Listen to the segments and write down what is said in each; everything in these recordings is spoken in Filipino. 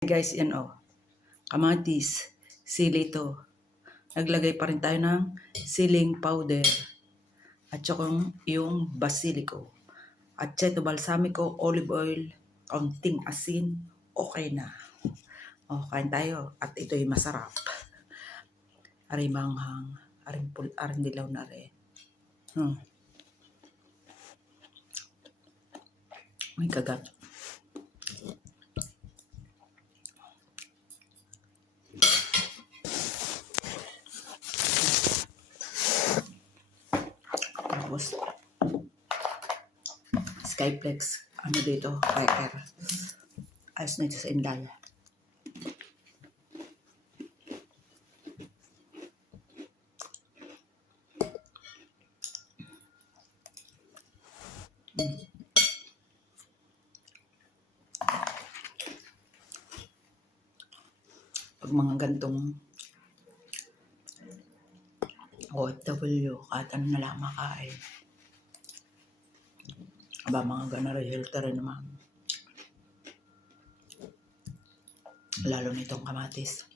Guys, yan kamatis, sili to. Naglagay pa rin tayo ng siling powder at saka yung basilico at cheto balsamico, olive oil, kaunting asin, okay na. Kain tayo at ito'y masarap. Aray manghang, aring dilaw na rin. May kagat. Tapos, Skyflex, dito, cracker. Ayos na ito sa Indal. Pag mga gantong OFW, kahit ano na lang makain. Aba, mga ganara healthy rin naman. Lalo nitong kamatis.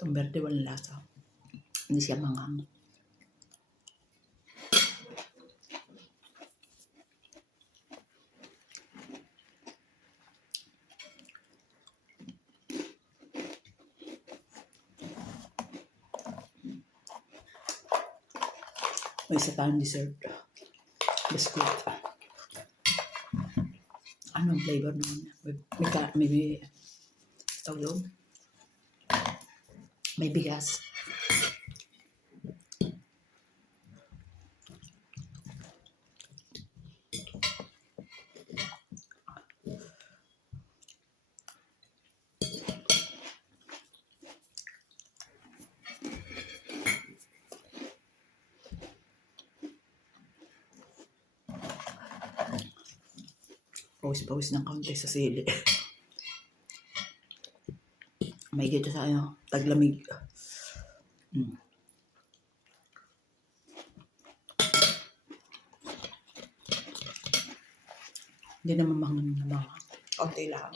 Itong berde walang lasa. Hindi siya manghang. May isa tayong dessert. Biscuit. Anong flavor naman? May tawag. May bigas. Pawis-pawis ng kaunti sa sili. May dito sa taglamig. Hindi naman mga kaunti lang.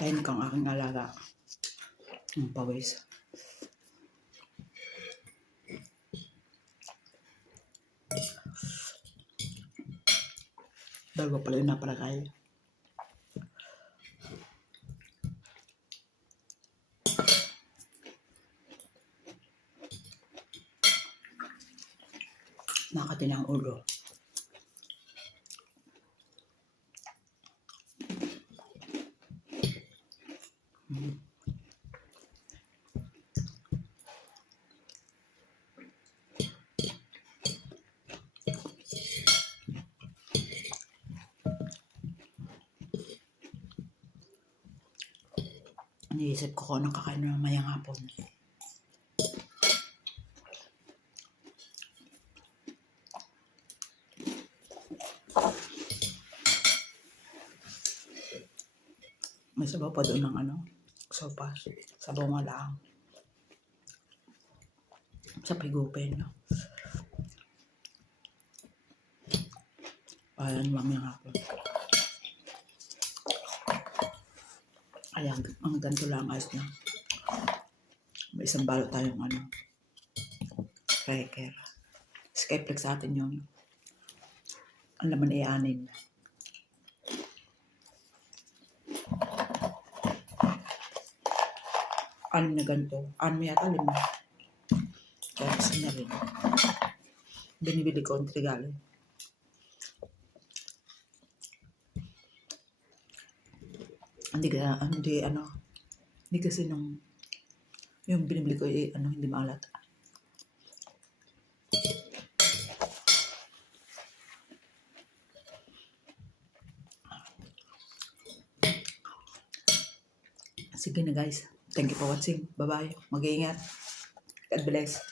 Kain kang aking alaga. Pawis. Dalawa pala yung napalagay. Nakatinang ulo. Iniisip ko kung anong kakain ng mamayang hapon. May sabaw pa doon ng sopas. Sabaw nga lang. Sa pigupin. Ayan, mamayang hapon. Ayan, ang ganito lang ayos na. May isang balot tayong cracker. Skyflex sa atin yun. Ang laman ay 6. Anim na ganito. 6 yata 5. Kaya kasi na rin. Binibili ko ang regalo. Hindi kasi yung binibili ko hindi maalat. Sige na guys. Thank you for watching. Bye-bye. Mag-iingat. God bless.